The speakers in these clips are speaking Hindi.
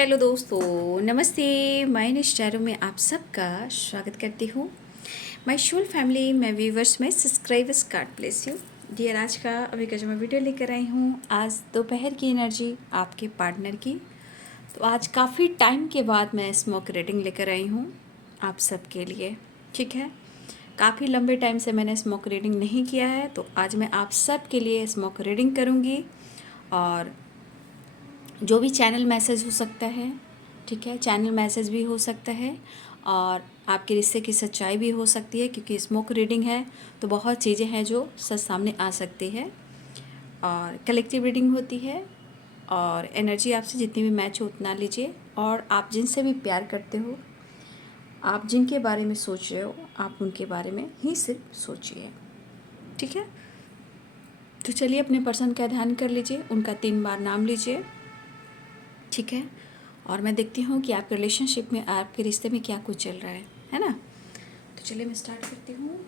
हेलो दोस्तों, नमस्ते। मैं निष्ठारू में आप सबका स्वागत करती हूँ। My whole family, my viewers, my subscribers, God bless you dear. आज का अभी का जो मैं वीडियो लेकर आई हूँ, आज दोपहर की एनर्जी आपके पार्टनर की। तो आज काफ़ी टाइम के बाद मैं स्मोक रीडिंग लेकर आई हूँ आप सबके लिए। ठीक है, काफ़ी लंबे टाइम से मैंने स्मोक रीडिंग नहीं किया है, तो आज मैं आप सब के लिए स्मोक रीडिंग करूँगी। और जो भी चैनल मैसेज हो सकता है, ठीक है, चैनल मैसेज भी हो सकता है और आपके रिश्ते की सच्चाई भी हो सकती है, क्योंकि स्मोक रीडिंग है तो बहुत चीज़ें हैं जो सच सामने आ सकती है। और कलेक्टिव रीडिंग होती है और एनर्जी आपसे जितनी भी मैच हो उतना लीजिए। और आप जिनसे भी प्यार करते हो, आप जिनके बारे में सोच रहे हो, आप उनके बारे में ही सिर्फ सोचिए। ठीक है, तो चलिए अपने पर्सन का ध्यान कर लीजिए, उनका 3 बार नाम लीजिए। ठीक है, और मैं देखती हूँ कि आपके रिलेशनशिप में, आपके रिश्ते में क्या कुछ चल रहा है ना। तो चलिए मैं स्टार्ट करती हूँ।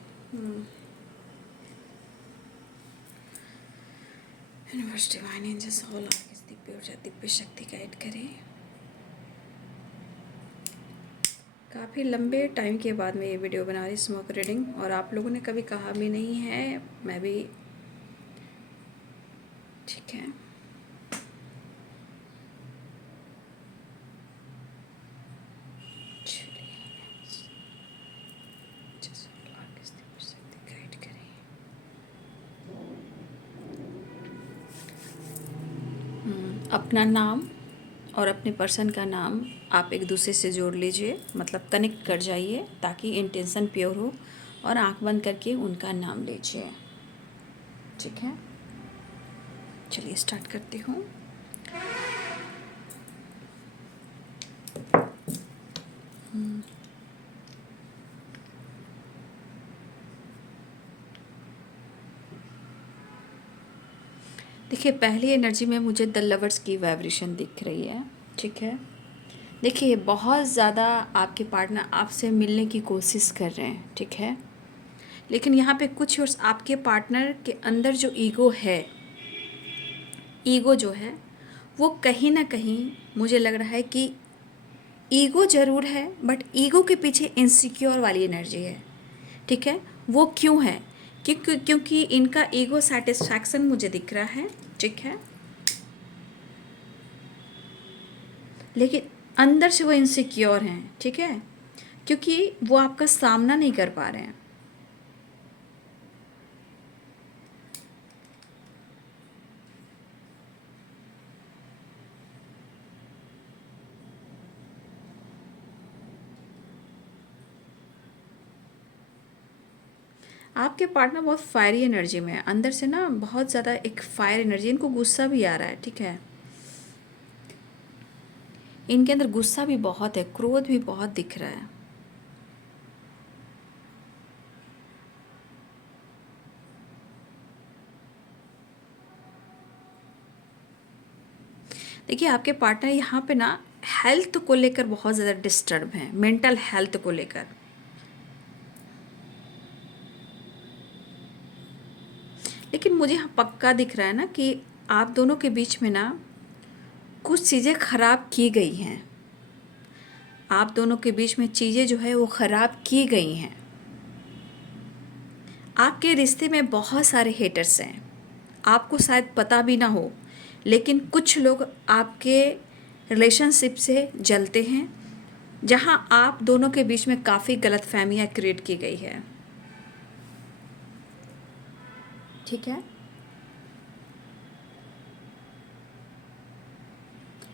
Universe, divine angels, all आर्किस, Divya ऊर्जा, दिव्य शक्ति गाइड करें। काफ़ी लंबे टाइम के बाद मैं ये वीडियो बना रही, स्मोक रीडिंग, और आप लोगों ने कभी कहा भी नहीं है, मैं भी। ठीक है, अपना नाम और अपने पर्सन का नाम आप एक दूसरे से जोड़ लीजिए, मतलब कनेक्ट कर जाइए, ताकि इंटेंशन प्योर हो। और आंख बंद करके उनका नाम लीजिए। ठीक है, चलिए स्टार्ट करती हूँ। देखिए, पहली एनर्जी में मुझे द लवर्स की वाइब्रेशन दिख रही है। ठीक है, देखिए बहुत ज़्यादा आपके पार्टनर आपसे मिलने की कोशिश कर रहे हैं। ठीक है, लेकिन यहाँ पे कुछ और आपके पार्टनर के अंदर जो ईगो जो है वो कहीं ना कहीं, मुझे लग रहा है कि ईगो ज़रूर है, बट ईगो के पीछे इनसिक्योर वाली एनर्जी है। ठीक है, वो क्यों है? क्योंकि इनका ईगो सेटिस्फैक्शन मुझे दिख रहा है। ठीक है, लेकिन अंदर से वो इनसिक्योर हैं। ठीक है, क्योंकि वो आपका सामना नहीं कर पा रहे हैं। आपके पार्टनर बहुत फायरी एनर्जी में है, अंदर से ना बहुत ज़्यादा एक फायर एनर्जी, इनको गुस्सा भी आ रहा है। ठीक है, इनके अंदर गुस्सा भी बहुत है, क्रोध भी बहुत दिख रहा है। देखिए, आपके पार्टनर यहाँ पे ना हेल्थ को लेकर बहुत ज़्यादा डिस्टर्ब हैं, मेंटल हेल्थ को लेकर। लेकिन मुझे यहाँ पक्का दिख रहा है ना कि आप दोनों के बीच में ना कुछ चीज़ें ख़राब की गई हैं। आप दोनों के बीच में चीज़ें जो है वो ख़राब की गई हैं। आपके रिश्ते में बहुत सारे हेटर्स हैं, आपको शायद पता भी ना हो, लेकिन कुछ लोग आपके रिलेशनशिप से जलते हैं, जहां आप दोनों के बीच में काफ़ी गलतफहमियां क्रिएट की गई है। ठीक है,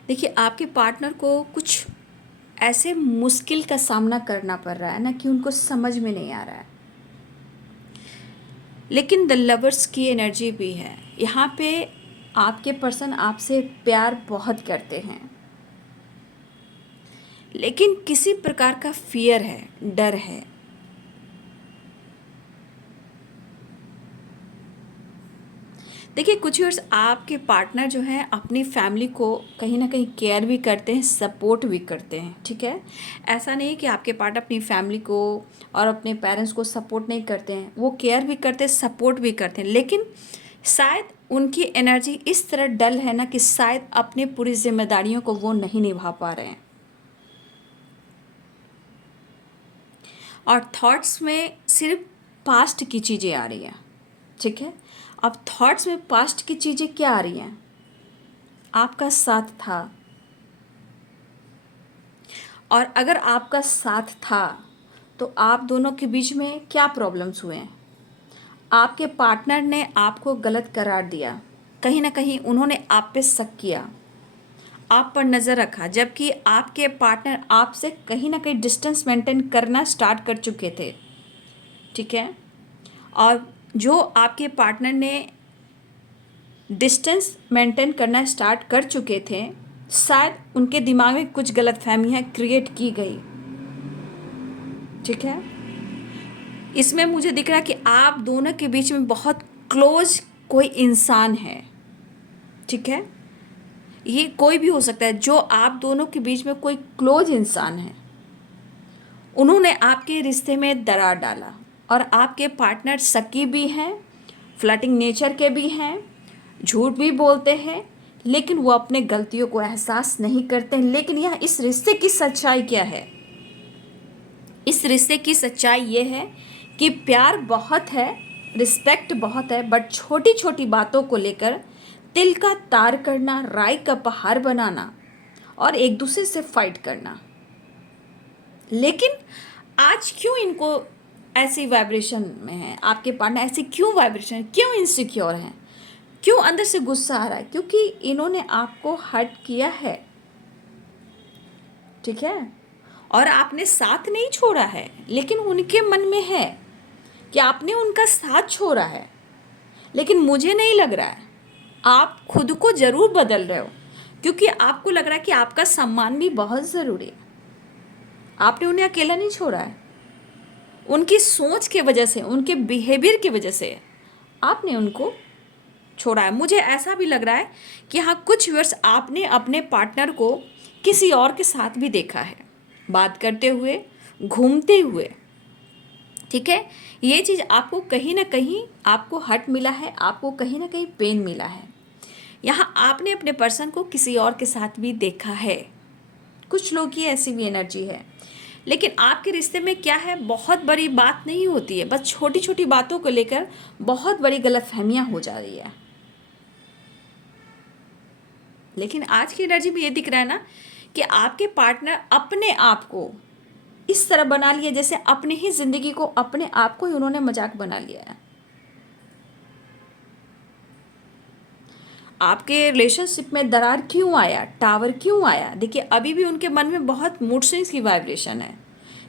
देखिए आपके पार्टनर को कुछ ऐसे मुश्किल का सामना करना पड़ रहा है ना कि उनको समझ में नहीं आ रहा है। लेकिन द लवर्स की एनर्जी भी है यहाँ पे। आपके पर्सन आपसे प्यार बहुत करते हैं, लेकिन किसी प्रकार का फियर है, डर है। देखिए, कुछ और आपके पार्टनर जो हैं अपनी फैमिली को कहीं ना कहीं केयर भी करते हैं, सपोर्ट भी करते हैं। ठीक है, ऐसा नहीं है कि आपके पार्टनर अपनी फैमिली को और अपने पेरेंट्स को सपोर्ट नहीं करते हैं, वो केयर भी करते हैं, सपोर्ट भी करते हैं। लेकिन शायद उनकी एनर्जी इस तरह डल है ना कि शायद अपनी पूरी जिम्मेदारियों को वो नहीं निभा पा रहे हैं। और थॉट्स में सिर्फ पास्ट की चीज़ें आ रही हैं। ठीक है, अब थॉट्स में पास्ट की चीज़ें क्या आ रही हैं? आपका साथ था, और अगर आपका साथ था तो आप दोनों के बीच में क्या प्रॉब्लम्स हुए हैं? आपके पार्टनर ने आपको गलत करार दिया, कहीं ना कहीं उन्होंने आप पे शक किया, आप पर नज़र रखा, जबकि आपके पार्टनर आपसे कहीं ना कहीं डिस्टेंस मेंटेन करना स्टार्ट कर चुके थे। ठीक है, और जो आपके पार्टनर ने डिस्टेंस मेंटेन करना स्टार्ट कर चुके थे, शायद उनके दिमाग में कुछ गलतफहमियां क्रिएट की गई। ठीक है, इसमें मुझे दिख रहा है कि आप दोनों के बीच में बहुत क्लोज कोई इंसान है। ठीक है, ये कोई भी हो सकता है, जो आप दोनों के बीच में कोई क्लोज इंसान है, उन्होंने आपके रिश्ते में दरार डाला। और आपके पार्टनर शकी भी हैं, फ्लर्टिंग नेचर के भी हैं, झूठ भी बोलते हैं, लेकिन वो अपने गलतियों को एहसास नहीं करते हैं। लेकिन यह इस रिश्ते की सच्चाई क्या है? इस रिश्ते की सच्चाई ये है कि प्यार बहुत है, रिस्पेक्ट बहुत है, बट छोटी छोटी बातों को लेकर तिल का तार करना, राई का पहाड़ बनाना और एक दूसरे से फाइट करना। लेकिन आज क्यों इनको ऐसी वाइब्रेशन में है? आपके पार्टनर ऐसी क्यों वाइब्रेशन, क्यों इनसिक्योर हैं, क्यों अंदर से गुस्सा आ रहा है? क्योंकि इन्होंने आपको हर्ट किया है। ठीक है, और आपने साथ नहीं छोड़ा है, लेकिन उनके मन में है कि आपने उनका साथ छोड़ा है। लेकिन मुझे नहीं लग रहा है, आप खुद को ज़रूर बदल रहे हो, क्योंकि आपको लग रहा है कि आपका सम्मान भी बहुत ज़रूरी है। आपने उन्हें अकेला नहीं छोड़ा है, उनकी सोच की वजह से, उनके बिहेवियर की वजह से आपने उनको छोड़ा है। मुझे ऐसा भी लग रहा है कि हाँ, कुछ वर्ष आपने अपने पार्टनर को किसी और के साथ भी देखा है, बात करते हुए, घूमते हुए। ठीक है, ये चीज़ आपको कहीं ना कहीं आपको हर्ट मिला है, आपको कहीं ना कहीं पेन मिला है। यहाँ आपने अपने पर्सन को किसी और के साथ भी देखा है। कुछ लोग की ऐसी भी एनर्जी है। लेकिन आपके रिश्ते में क्या है, बहुत बड़ी बात नहीं होती है, बस छोटी छोटी बातों को लेकर बहुत बड़ी गलतफहमियां हो जा रही है। लेकिन आज की एनर्जी में ये दिख रहा है ना कि आपके पार्टनर अपने आप को इस तरह बना लिया जैसे अपनी ही जिंदगी को, अपने आप को ही उन्होंने मजाक बना लिया है। आपके रिलेशनशिप में दरार क्यों आया, टावर क्यों आया? देखिए, अभी भी उनके मन में बहुत मूड स्विंग्स की वाइब्रेशन है।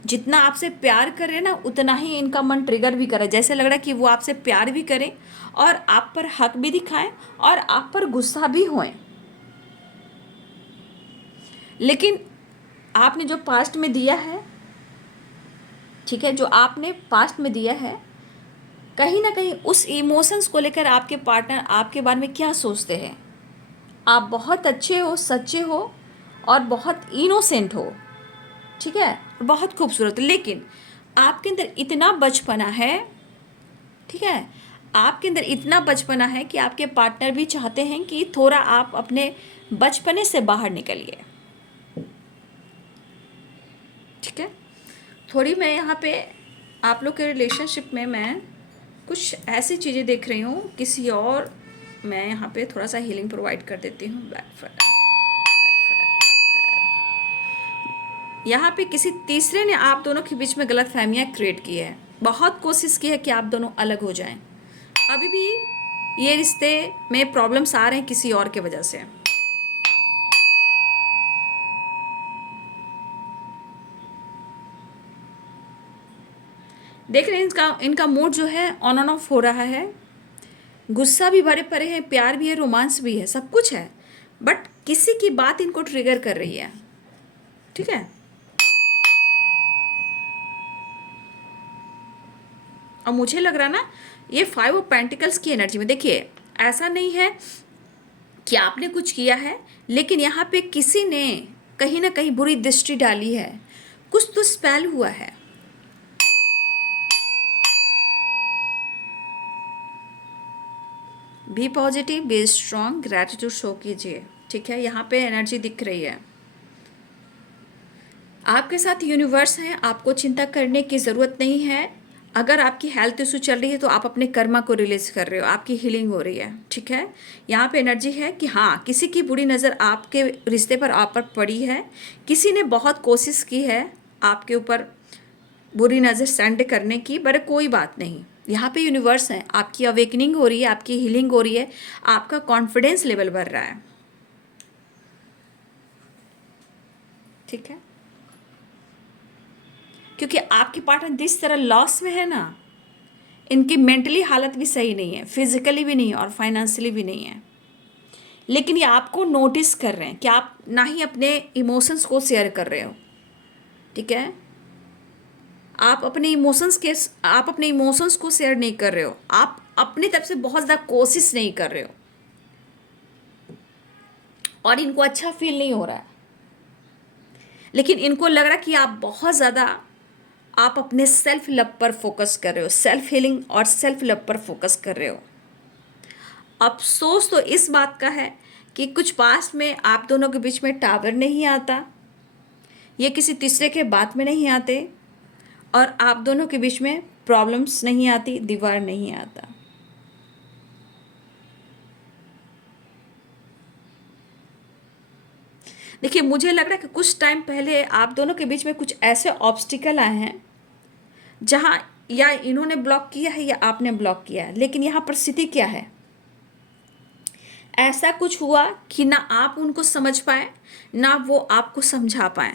जितना आपसे प्यार करे ना, उतना ही इनका मन ट्रिगर भी करे। जैसे लग रहा है कि वो आपसे प्यार भी करें और आप पर हक भी दिखाएं और आप पर गुस्सा भी होएं। लेकिन आपने जो पास्ट में दिया है, ठीक है, जो आपने पास्ट में दिया है, कहीं ना कहीं उस इमोशंस को लेकर आपके पार्टनर आपके बारे में क्या सोचते हैं? आप बहुत अच्छे हो, सच्चे हो और बहुत इनोसेंट हो। ठीक है, बहुत खूबसूरत। लेकिन आपके अंदर इतना बचपना है, ठीक है, आपके अंदर इतना बचपना है कि आपके पार्टनर भी चाहते हैं कि थोड़ा आप अपने बचपने से बाहर निकलिए। ठीक है, थोड़ी मैं यहाँ पे आप लोग के रिलेशनशिप में मैं कुछ ऐसी चीज़ें देख रही हूँ किसी और। मैं यहाँ पे थोड़ा सा हीलिंग प्रोवाइड कर देती हूँ। यहाँ पे किसी तीसरे ने आप दोनों के बीच में गलतफहमियां क्रिएट की है। बहुत कोशिश की है कि आप दोनों अलग हो जाएं। अभी भी ये रिश्ते में प्रॉब्लम्स आ रहे हैं किसी और के वजह से। देख रहे हैं इनका मूड जो है ऑन एंड ऑफ हो रहा है। गुस्सा भी भरे पड़े हैं, प्यार भी है, रोमांस भी है, सब कुछ है, बट किसी की बात इनको ट्रिगर कर रही है। ठीक है, और मुझे लग रहा है ना, ये 5 ऑफ पेंटिकल्स की एनर्जी में देखिए, ऐसा नहीं है कि आपने कुछ किया है, लेकिन यहाँ पे किसी ने कहीं ना कहीं बुरी दृष्टि डाली है, कुछ तो स्पेल हुआ है। Be positive, be strong, gratitude show कीजिए। ठीक है, यहाँ पे एनर्जी दिख रही है, आपके साथ यूनिवर्स है, आपको चिंता करने की ज़रूरत नहीं है। अगर आपकी हेल्थ इशू चल रही है तो आप अपने कर्मा को रिलीज कर रहे हो, आपकी हीलिंग हो रही है। ठीक है, यहाँ पे एनर्जी है कि हाँ, किसी की बुरी नज़र आपके रिश्ते पर आप पर पड़ी है, किसी ने बहुत कोशिश की है आपके ऊपर बुरी नज़र सेंड करने की, पर कोई बात नहीं। यहाँ पे यूनिवर्स है, आपकी अवेकनिंग हो रही है, आपकी हीलिंग हो रही है, आपका कॉन्फिडेंस लेवल बढ़ रहा है। ठीक है, क्योंकि आपके पार्टनर जिस तरह लॉस में है ना, इनकी मेंटली हालत भी सही नहीं है, फिजिकली भी नहीं और फाइनेंशियली भी नहीं है। लेकिन ये आपको नोटिस कर रहे हैं कि आप ना ही अपने इमोशंस को शेयर कर रहे हो। ठीक है, आप अपने इमोशंस को शेयर नहीं कर रहे हो, आप अपनी तरफ से बहुत ज़्यादा कोशिश नहीं कर रहे हो, और इनको अच्छा फील नहीं हो रहा है। लेकिन इनको लग रहा है कि आप अपने सेल्फ लव पर फोकस कर रहे हो, सेल्फ हीलिंग और सेल्फ लव पर फोकस कर रहे हो। अफसोस तो इस बात का है कि कुछ पास्ट में आप दोनों के बीच में टावर नहीं आता, ये किसी तीसरे के बात में नहीं आते, और आप दोनों के बीच में प्रॉब्लम्स नहीं आती, दीवार नहीं आता। देखिए, मुझे लग रहा है कि कुछ टाइम पहले आप दोनों के बीच में कुछ ऐसे ऑब्स्टिकल आए हैं जहाँ या इन्होंने ब्लॉक किया है या आपने ब्लॉक किया है। लेकिन यहाँ पर स्थिति क्या है, ऐसा कुछ हुआ कि ना आप उनको समझ पाए ना वो आपको समझा पाए,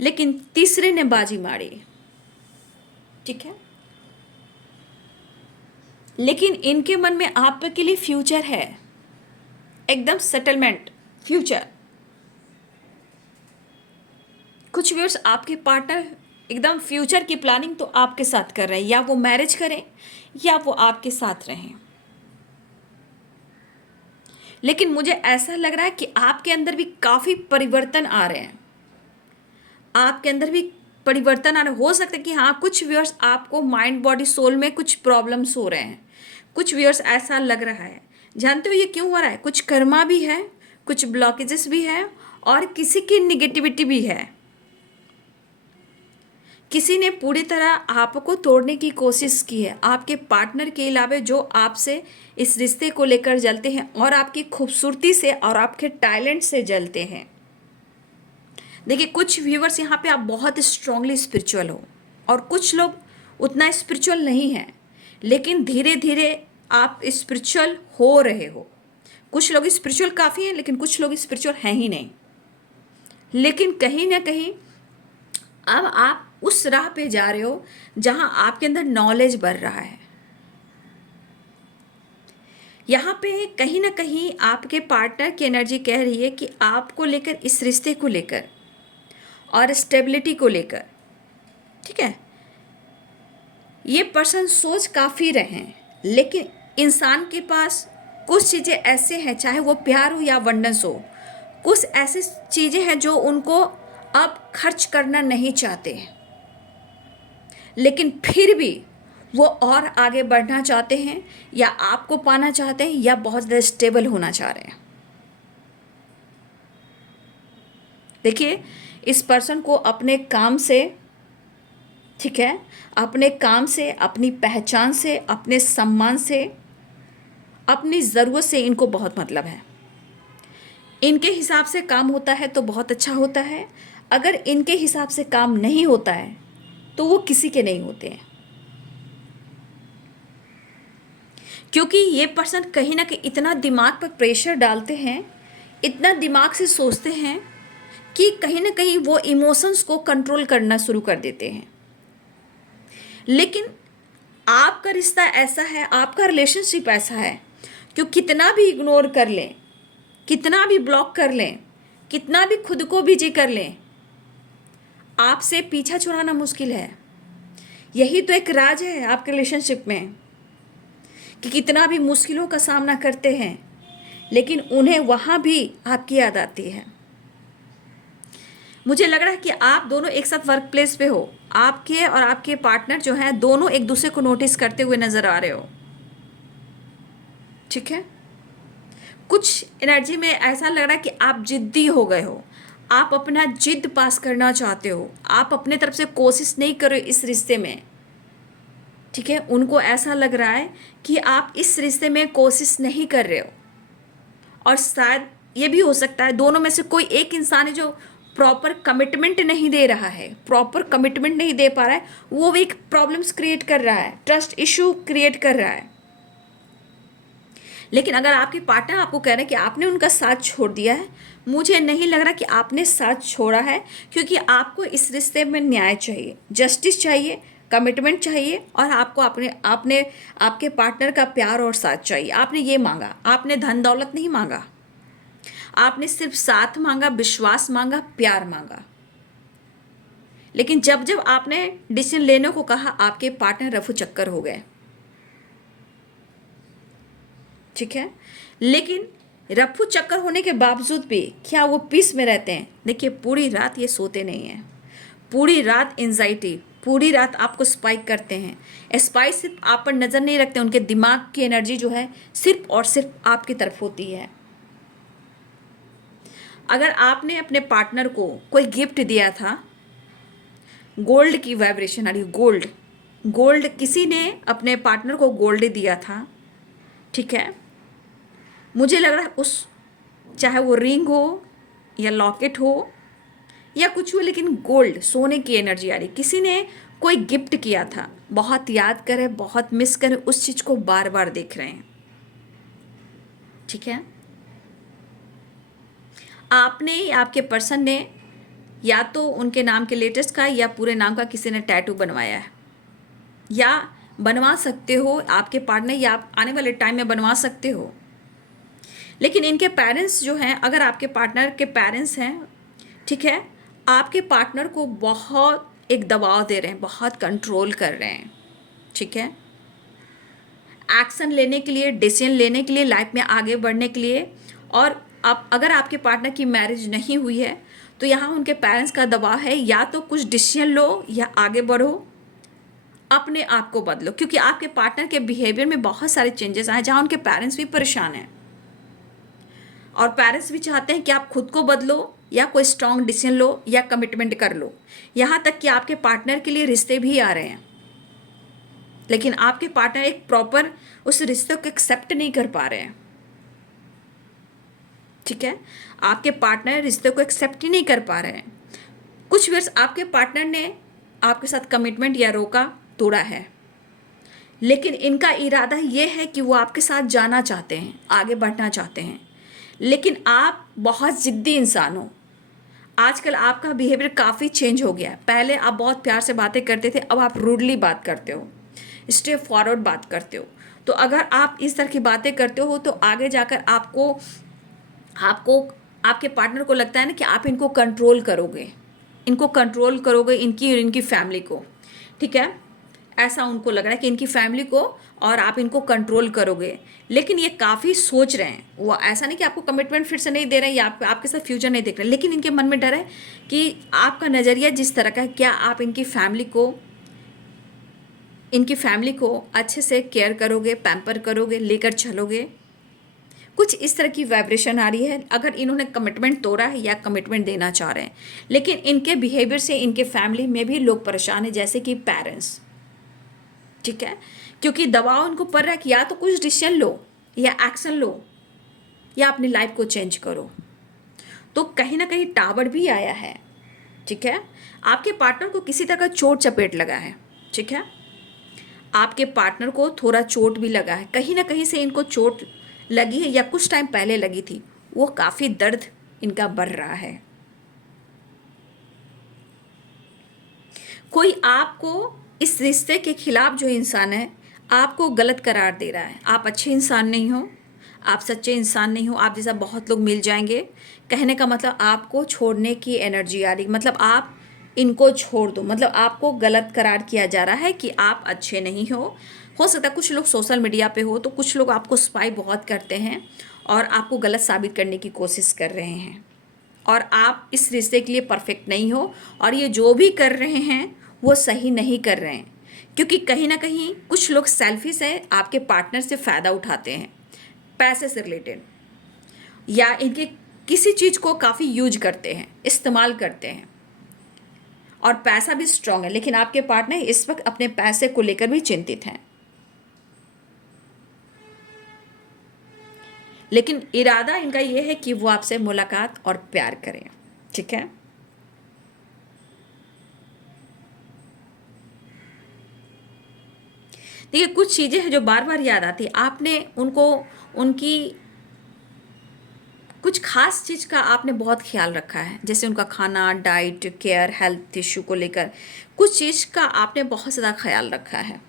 लेकिन तीसरे ने बाजी मारी। ठीक है, लेकिन इनके मन में आपके लिए फ्यूचर है, एकदम सेटलमेंट फ्यूचर। कुछ व्यूअर्स, आपके पार्टनर एकदम फ्यूचर की प्लानिंग तो आपके साथ कर रहे हैं, या वो मैरिज करें या वो आपके साथ रहें। लेकिन मुझे ऐसा लग रहा है कि आपके अंदर भी काफ़ी परिवर्तन आ रहे हैं, आपके अंदर भी परिवर्तन आ रहे। हो सकता है कि हाँ, कुछ व्यूअर्स आपको माइंड बॉडी सोल में कुछ प्रॉब्लम्स हो रहे हैं, कुछ व्यूअर्स ऐसा लग रहा है। जानते हो ये क्यों हो रहा है? कुछ कर्मा भी है, कुछ ब्लॉकेजेस भी है, और किसी की निगेटिविटी भी है। किसी ने पूरी तरह आपको तोड़ने की कोशिश की है, आपके पार्टनर के अलावा जो आपसे इस रिश्ते को लेकर जलते हैं और आपकी खूबसूरती से और आपके टैलेंट से जलते हैं। देखिए, कुछ व्यूवर्स यहाँ पे आप बहुत स्ट्रांगली स्पिरिचुअल हो और कुछ लोग उतना स्पिरिचुअल नहीं हैं, लेकिन धीरे धीरे आप स्पिरिचुअल हो रहे हो। कुछ लोग स्पिरिचुअल काफ़ी हैं, लेकिन कुछ लोग स्पिरिचुअल हैं ही नहीं। लेकिन कहीं ना कहीं अब आप उस राह पे जा रहे हो जहाँ आपके अंदर नॉलेज बढ़ रहा है। यहाँ पे कहीं ना कहीं आपके पार्टनर की एनर्जी कह रही है कि आपको लेकर, इस रिश्ते को लेकर और स्टेबिलिटी को लेकर, ठीक है, ये पर्सन सोच काफ़ी रहे हैं, लेकिन इंसान के पास कुछ चीज़ें ऐसे हैं, चाहे वो प्यार हो या वंडन्स हो, कुछ ऐसी चीज़ें हैं जो उनको अब खर्च करना नहीं चाहते, लेकिन फिर भी वो और आगे बढ़ना चाहते हैं, या आपको पाना चाहते हैं, या बहुत ज़्यादा स्टेबल होना चाह रहे हैं। देखिए, इस पर्सन को अपने काम से, ठीक है, अपने काम से, अपनी पहचान से, अपने सम्मान से, अपनी ज़रूरत से इनको बहुत मतलब है। इनके हिसाब से काम होता है तो बहुत अच्छा होता है, अगर इनके हिसाब से काम नहीं होता है तो वो किसी के नहीं होते हैं। क्योंकि ये पर्सन कहीं ना कहीं इतना दिमाग पर प्रेशर डालते हैं, इतना दिमाग से सोचते हैं कि कहीं ना कहीं वो इमोशंस को कंट्रोल करना शुरू कर देते हैं। लेकिन आपका रिश्ता ऐसा है, आपका रिलेशनशिप ऐसा है कि कितना भी इग्नोर कर लें, कितना भी ब्लॉक कर लें, कितना भी खुद को बिजी कर लें, आपसे पीछा छुड़ाना मुश्किल है। यही तो एक राज है आपके रिलेशनशिप में, कि कितना भी मुश्किलों का सामना करते हैं, लेकिन उन्हें वहाँ भी आपकी याद आती है। मुझे लग रहा है कि आप दोनों एक साथ वर्क प्लेस पे हो, आपके और आपके पार्टनर जो हैं दोनों एक दूसरे को नोटिस करते हुए नज़र आ रहे हो। ठीक है। कुछ एनर्जी में ऐसा लग रहा है कि आप जिद्दी हो गए हो, आप अपना जिद पास करना चाहते हो, आप अपने तरफ से कोशिश नहीं कर रहे हो इस रिश्ते में। ठीक है, उनको ऐसा लग रहा है कि आप इस रिश्ते में कोशिश नहीं कर रहे हो। और शायद ये भी हो सकता है दोनों में से कोई एक इंसान है जो प्रॉपर कमिटमेंट नहीं दे रहा है, प्रॉपर कमिटमेंट नहीं दे पा रहा है, वो भी एक प्रॉब्लम्स क्रिएट कर रहा है, ट्रस्ट इशू क्रिएट कर रहा है। लेकिन अगर आपके पार्टनर आपको कह रहे हैं कि आपने उनका साथ छोड़ दिया है, मुझे नहीं लग रहा कि आपने साथ छोड़ा है, क्योंकि आपको इस रिश्ते में न्याय चाहिए, जस्टिस चाहिए, कमिटमेंट चाहिए, और आपको अपने आपने आपके पार्टनर का प्यार और साथ चाहिए। आपने ये मांगा, आपने धन दौलत नहीं मांगा, आपने सिर्फ साथ मांगा, विश्वास मांगा, प्यार मांगा। लेकिन जब जब आपने डिसीजन लेने को कहा, आपके पार्टनर रफू चक्कर हो गए। ठीक है, लेकिन रफू चक्कर होने के बावजूद भी क्या वो पीस में रहते हैं? देखिए, पूरी रात ये सोते नहीं हैं, पूरी रात एंजाइटी, पूरी रात आपको स्पाइक करते हैं। स्पाइक सिर्फ आप पर नज़र नहीं रखते, उनके दिमाग की एनर्जी जो है सिर्फ और सिर्फ आपकी तरफ होती है। अगर आपने अपने पार्टनर को कोई गिफ्ट दिया था, गोल्ड की वाइब्रेशन आ रही, गोल्ड गोल्ड, किसी ने अपने पार्टनर को गोल्ड दिया था, ठीक है, मुझे लग रहा है उस, चाहे वो रिंग हो या लॉकेट हो या कुछ हो, लेकिन गोल्ड, सोने की एनर्जी आ रही, किसी ने कोई गिफ्ट किया था, बहुत याद करे, बहुत मिस करे, उस चीज़ को बार बार देख रहे हैं। ठीक है, आपने या आपके पर्सन ने या तो उनके नाम के लेटेस्ट का या पूरे नाम का किसी ने टैटू बनवाया है, या बनवा सकते हो आपके पार्टनर, या आप आने वाले टाइम में बनवा सकते हो। लेकिन इनके पेरेंट्स जो हैं, अगर आपके पार्टनर के पेरेंट्स हैं, ठीक है, आपके पार्टनर को बहुत एक दबाव दे रहे हैं, बहुत कंट्रोल कर रहे हैं। ठीक है, एक्शन लेने के लिए, डिसीजन लेने के लिए, लाइफ में आगे बढ़ने के लिए। और आप, अगर आपके पार्टनर की मैरिज नहीं हुई है, तो यहाँ उनके पेरेंट्स का दबाव है, या तो कुछ डिसीजन लो या आगे बढ़ो, अपने आप को बदलो, क्योंकि आपके पार्टनर के बिहेवियर में बहुत सारे चेंजेस आए, जहाँ उनके पेरेंट्स भी परेशान हैं, और पेरेंट्स भी चाहते हैं कि आप खुद को बदलो, या कोई स्ट्रॉन्ग डिसीजन लो, या कमिटमेंट कर लो। यहाँ तक कि आपके पार्टनर के लिए रिश्ते भी आ रहे हैं, लेकिन आपके पार्टनर एक प्रॉपर उस रिश्ते को एक्सेप्ट नहीं कर पा रहे हैं। ठीक है, आपके पार्टनर रिश्ते को एक्सेप्ट ही नहीं कर पा रहे हैं। कुछ वर्ष आपके पार्टनर ने आपके साथ कमिटमेंट या रोका, तोड़ा है, लेकिन इनका इरादा ये है कि वो आपके साथ जाना चाहते हैं, आगे बढ़ना चाहते हैं। लेकिन आप बहुत ज़िद्दी इंसान हो। आजकल आपका बिहेवियर काफ़ी चेंज हो गया है। पहले आप बहुत प्यार से बातें करते थे, अब आप रूडली बात करते हो, स्ट्रेट फॉरवर्ड बात करते हो। तो अगर आप इस तरह की बातें करते हो, तो आगे जाकर आपको आपको आपके पार्टनर को लगता है ना कि आप इनको कंट्रोल करोगे, इनकी और इनकी फैमिली को। ठीक है, ऐसा उनको लग रहा है कि इनकी फैमिली को और आप इनको कंट्रोल करोगे। लेकिन ये काफ़ी सोच रहे हैं, वो ऐसा नहीं कि आपको कमिटमेंट फिर से नहीं दे रहे हैं या आपके साथ फ्यूचर नहीं देख रहे, लेकिन इनके मन में डर है कि आपका नज़रिया जिस तरह का है, क्या आप इनकी फैमिली को अच्छे से केयर करोगे, पैम्पर करोगे, लेकर चलोगे। कुछ इस तरह की वाइब्रेशन आ रही है, अगर इन्होंने कमिटमेंट तोड़ा है या कमिटमेंट देना चाह रहे हैं। लेकिन इनके बिहेवियर से इनके फैमिली में भी लोग परेशान हैं, जैसे कि पेरेंट्स। ठीक है, क्योंकि दबाव उनको पड़ रहा है कि या तो कुछ डिसीजन लो, या एक्शन लो, या अपनी लाइफ को चेंज करो। तो कहीं ना कहीं टावर भी आया है। ठीक है, आपके पार्टनर को किसी तरह का चोट चपेट लगा है। ठीक है, आपके पार्टनर को थोड़ा चोट भी लगा है, कहीं ना कहीं से इनको चोट लगी है, या कुछ टाइम पहले लगी थी, वो काफ़ी दर्द इनका बढ़ रहा है। कोई आपको इस रिश्ते के खिलाफ जो इंसान है, आपको गलत करार दे रहा है। आप अच्छे इंसान नहीं हो, आप सच्चे इंसान नहीं हो, आप जैसा बहुत लोग मिल जाएंगे। कहने का मतलब आपको छोड़ने की एनर्जी आ रही, मतलब आप इनको छोड़ दो, मतलब आपको गलत करार किया जा रहा है कि आप अच्छे नहीं हो सकता है कुछ लोग सोशल मीडिया पे हो, तो कुछ लोग आपको स्पाई बहुत करते हैं और आपको गलत साबित करने की कोशिश कर रहे हैं, और आप इस रिश्ते के लिए परफेक्ट नहीं हो, और ये जो भी कर रहे हैं वो सही नहीं कर रहे हैं, क्योंकि कहीं ना कहीं कुछ लोग सेल्फिश हैं, आपके पार्टनर से फ़ायदा उठाते हैं। पैसे से रिलेटेड, या इनके किसी चीज़ को काफ़ी यूज करते हैं, इस्तेमाल करते हैं, और पैसा भी स्ट्रांग है, लेकिन आपके पार्टनर इस वक्त अपने पैसे को लेकर भी चिंतित हैं। लेकिन इरादा इनका यह है कि वो आपसे मुलाकात और प्यार करें। ठीक है, देखिए कुछ चीज़ें हैं जो बार बार याद आती, आपने उनको, उनकी कुछ खास चीज़ का आपने बहुत ख्याल रखा है, जैसे उनका खाना, डाइट, केयर, हेल्थ इशू को लेकर कुछ चीज़ का आपने बहुत ज़्यादा ख्याल रखा है।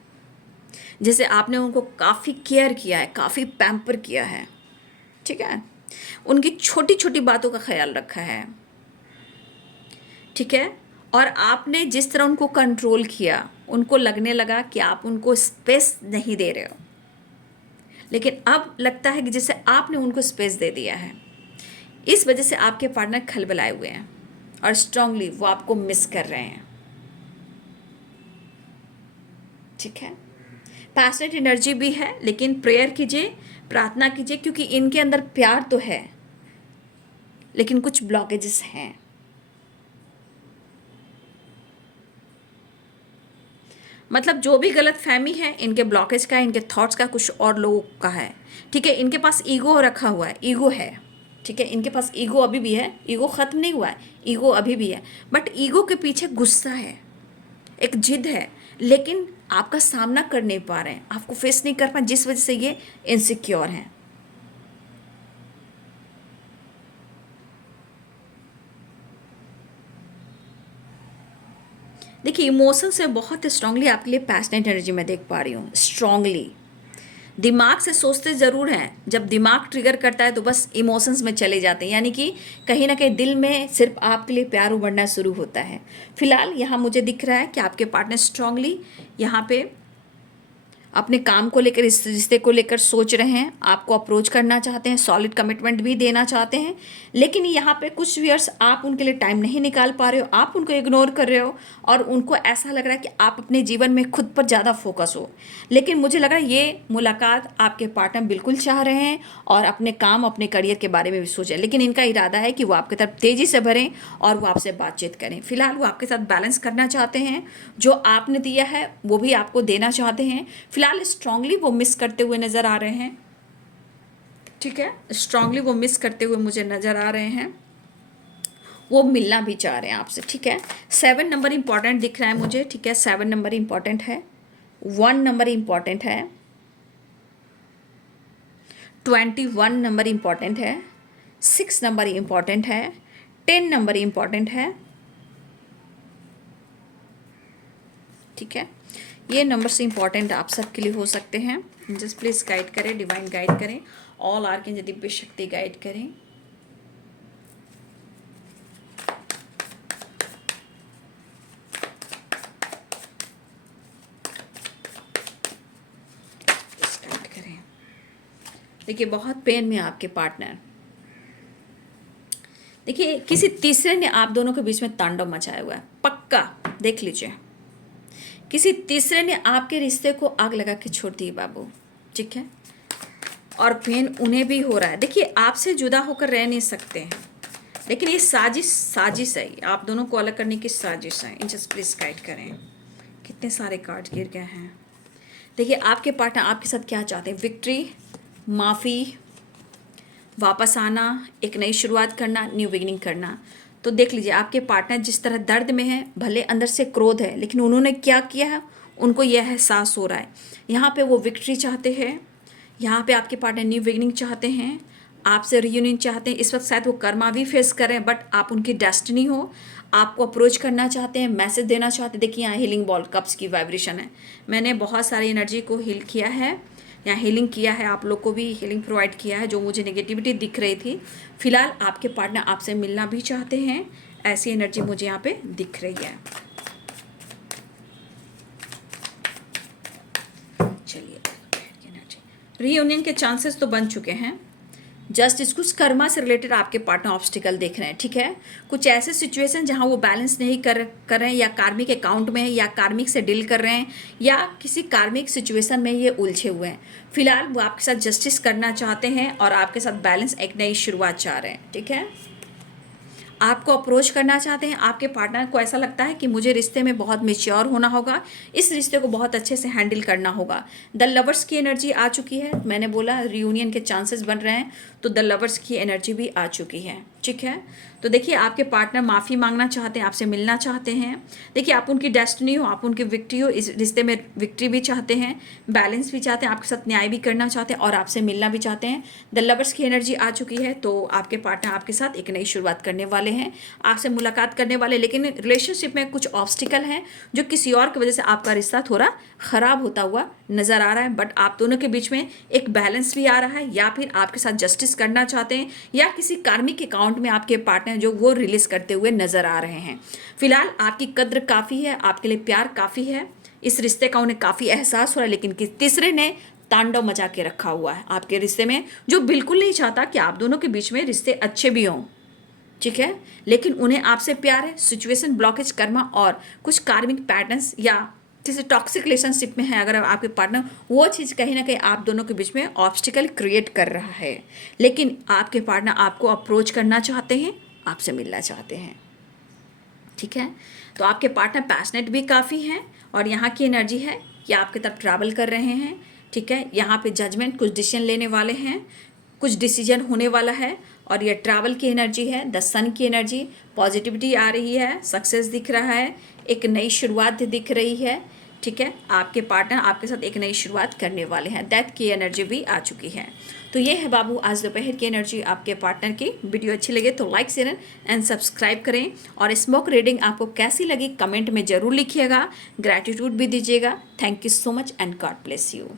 जैसे आपने उनको काफ़ी केयर किया है, काफ़ी पैम्पर किया है। ठीक है, उनकी छोटी छोटी बातों का ख्याल रखा है। ठीक है, और आपने जिस तरह उनको कंट्रोल किया, उनको लगने लगा कि आप उनको स्पेस नहीं दे रहे हो, लेकिन अब लगता है कि जैसे आपने उनको स्पेस दे दिया है। इस वजह से आपके पार्टनर खलबलाए हुए हैं और स्ट्रांगली वो आपको मिस कर रहे हैं। ठीक है, पैशनेट एनर्जी भी है, लेकिन प्रेयर कीजिए, प्रार्थना कीजिए, क्योंकि इनके अंदर प्यार तो है लेकिन कुछ ब्लॉकेजेस हैं। मतलब जो भी गलत फहमी है इनके ब्लॉकेज का, इनके थॉट्स का, कुछ और लोगों का है। ठीक है, इनके पास ईगो रखा हुआ है, ईगो है। ठीक है, इनके पास ईगो अभी भी है, ईगो ख़त्म नहीं हुआ है, ईगो अभी भी है, बट ईगो के पीछे गुस्सा है, एक जिद है, लेकिन आपका सामना कर नहीं पा रहे हैं, आपको फेस नहीं कर पा, जिस वजह से ये इनसिक्योर हैं। देखिए इमोशन से बहुत स्ट्रांगली आपके लिए पैशनेट एनर्जी मैं देख पा रही हूँ, स्ट्रांगली। दिमाग से सोचते ज़रूर हैं, जब दिमाग ट्रिगर करता है तो बस इमोशंस में चले जाते हैं, यानी कि कहीं ना कहीं दिल में सिर्फ आपके लिए प्यार उमड़ना शुरू होता है। फिलहाल यहाँ मुझे दिख रहा है कि आपके पार्टनर स्ट्रांगली यहाँ पे अपने काम को लेकर, इस रिश्ते को लेकर सोच रहे हैं, आपको अप्रोच करना चाहते हैं, सॉलिड कमिटमेंट भी देना चाहते हैं, लेकिन यहाँ पे कुछ व्यूअर्स आप उनके लिए टाइम नहीं निकाल पा रहे हो, आप उनको इग्नोर कर रहे हो, और उनको ऐसा लग रहा है कि आप अपने जीवन में खुद पर ज़्यादा फोकस हो। लेकिन मुझे लग रहा है ये मुलाकात आपके पार्टनर बिल्कुल चाह रहे हैं और अपने काम, अपने करियर के बारे में भी सोचें, लेकिन इनका इरादा है कि वो आपकी तरफ तेज़ी से बढ़ें और वो आपसे बातचीत करें। फिलहाल वो आपके साथ बैलेंस करना चाहते हैं, जो आपने दिया है वो भी आपको देना चाहते हैं। फिलहाल स्ट्रांगली वो मिस करते हुए नज़र आ रहे हैं। ठीक है, स्ट्रांगली वो मिस करते हुए मुझे नज़र आ रहे हैं, वो मिलना भी चाह रहे हैं आपसे। ठीक है, 7 नंबर इंपॉर्टेंट दिख रहा है मुझे। ठीक है, 7 नंबर इंपॉर्टेंट है, 1 नंबर इंपॉर्टेंट है, 21 नंबर इंपॉर्टेंट है, 6 नंबर इंपॉर्टेंट है, 10 नंबर इंपॉर्टेंट है। ठीक है, ये नंबर्स इंपॉर्टेंट आप सबके लिए हो सकते हैं। जस्ट प्लीज़ गाइड करें, डिवाइन गाइड करें, ऑल आर्कन दिव्य शक्ति गाइड करें। गाइड करें। देखिए बहुत पेन में आपके पार्टनर, देखिए किसी तीसरे ने आप दोनों के बीच में तांडव मचाया हुआ है, पक्का देख लीजिए। किसी तीसरे ने आपके रिश्ते को आग लगा के छोड़ दी बाबू। ठीक है, और पेन उन्हें भी हो रहा है। देखिए आपसे जुदा होकर रह नहीं सकते हैं, लेकिन ये साजिश है, आप दोनों को अलग करने की साजिश है। इन जस्ट प्लीज गाइड करें। कितने सारे कार्ड गिर गए हैं। देखिए आपके पार्टनर आपके साथ क्या चाहते हैं, विक्ट्री, माफ़ी, वापस आना, एक नई शुरुआत करना, न्यू बिगिनिंग करना। तो देख लीजिए आपके पार्टनर जिस तरह दर्द में है, भले अंदर से क्रोध है, लेकिन उन्होंने क्या किया है, उनको यह एहसास हो रहा है। यहाँ पे वो विक्ट्री चाहते हैं, यहाँ पे आपके पार्टनर न्यू बिगिनिंग चाहते हैं, आपसे रियूनियन चाहते हैं। इस वक्त शायद वो कर्मा भी फेस कर रहे हैं, बट आप उनकी डेस्टिनी हो, आपको अप्रोच करना चाहते हैं, मैसेज देना चाहते हैं। देखिए यहाँ हीलिंग बॉल कप्स की वाइब्रेशन है, मैंने बहुत सारी एनर्जी को हील किया है, यहाँ हीलिंग किया है, आप लोग को भी हीलिंग प्रोवाइड किया है, जो मुझे नेगेटिविटी दिख रही थी। फिलहाल आपके पार्टनर आपसे मिलना भी चाहते हैं, ऐसी एनर्जी मुझे यहाँ पे दिख रही है। चलिए, रियूनियन के चांसेस तो बन चुके हैं, जस्ट कुछ कर्मा से रिलेटेड आपके पार्टनर ऑब्स्टिकल देख रहे हैं, ठीक है। कुछ ऐसे सिचुएशन जहां वो बैलेंस नहीं कर रहे हैं, या कार्मिक अकाउंट में है, या कार्मिक से डील कर रहे हैं, या किसी कार्मिक सिचुएशन में ये उलझे हुए हैं। फिलहाल वो आपके साथ जस्टिस करना चाहते हैं और आपके साथ बैलेंस, एक नई शुरुआत चाह रहे हैं, ठीक है। आपको अप्रोच करना चाहते हैं। आपके पार्टनर को ऐसा लगता है कि मुझे रिश्ते में बहुत मेच्योर होना होगा, इस रिश्ते को बहुत अच्छे से हैंडल करना होगा। द लवर्स की एनर्जी आ चुकी है, मैंने बोला रियूनियन के चांसेस बन रहे हैं, तो द लवर्स की एनर्जी भी आ चुकी है, ठीक है। तो देखिए आपके पार्टनर माफ़ी मांगना चाहते हैं, आपसे मिलना चाहते हैं। देखिए आप उनकी डेस्टिनी हो, आप उनकी विक्ट्री हो, इस रिश्ते में विक्ट्री भी चाहते हैं, बैलेंस भी चाहते हैं, आपके साथ न्याय भी करना चाहते हैं और आपसे मिलना भी चाहते हैं। द लवर्स की एनर्जी आ चुकी है, तो आपके पार्टनर आपके साथ एक नई शुरुआत करने वाले हैं, आपसे मुलाकात करने वाले। लेकिन रिलेशनशिप में कुछ ऑब्स्टिकल हैं जो किसी और की वजह से आपका रिश्ता थोड़ा ख़राब होता हुआ नज़र आ रहा है, बट आप दोनों के बीच में एक बैलेंस भी आ रहा है, या फिर आपके साथ जस्टिस करना चाहते हैं, या किसी कार्मिक अकाउंट में आपके पार्टनर जो वो रिलीज करते हुए नजर आ रहे हैं। फिलहाल आपकी कद्र काफ़ी है, आपके लिए प्यार काफ़ी है, इस रिश्ते का उन्हें काफ़ी एहसास हो रहा है, लेकिन किस तीसरे ने तांडव मचा के रखा हुआ है आपके रिश्ते में, जो बिल्कुल नहीं चाहता कि आप दोनों के बीच में रिश्ते अच्छे भी हों, ठीक है। लेकिन उन्हें आपसे प्यार है। सिचुएशन, ब्लॉकेज, कर्मा और कुछ कार्मिक पैटर्न्स या किसी टॉक्सिक रिलेशनशिप में है अगर आपके पार्टनर, वो चीज़ कहीं ना कहीं आप दोनों के बीच में ऑब्स्टिकल क्रिएट कर रहा है। लेकिन आपके पार्टनर आपको अप्रोच करना चाहते हैं, आपसे मिलना चाहते हैं, ठीक है। तो आपके पार्टनर पैशनेट भी काफ़ी हैं और यहाँ की एनर्जी है कि आपकी तरफ ट्रैवल कर रहे हैं, ठीक है। यहाँ पे जजमेंट, कुछ डिसीजन लेने वाले हैं, कुछ डिसीजन होने वाला है, और ये ट्रैवल की एनर्जी है। द सन की एनर्जी, पॉजिटिविटी आ रही है, सक्सेस दिख रहा है, एक नई शुरुआत दिख रही है, ठीक है। आपके पार्टनर आपके साथ एक नई शुरुआत करने वाले हैं। डेथ की एनर्जी भी आ चुकी है। तो ये है बाबू आज दोपहर की एनर्जी आपके पार्टनर की। वीडियो अच्छी लगे तो लाइक, शेयर एंड सब्सक्राइब करें, और स्मोक रीडिंग आपको कैसी लगी कमेंट में ज़रूर लिखिएगा, ग्रैटिट्यूड भी दीजिएगा। Thank you so much and God bless you.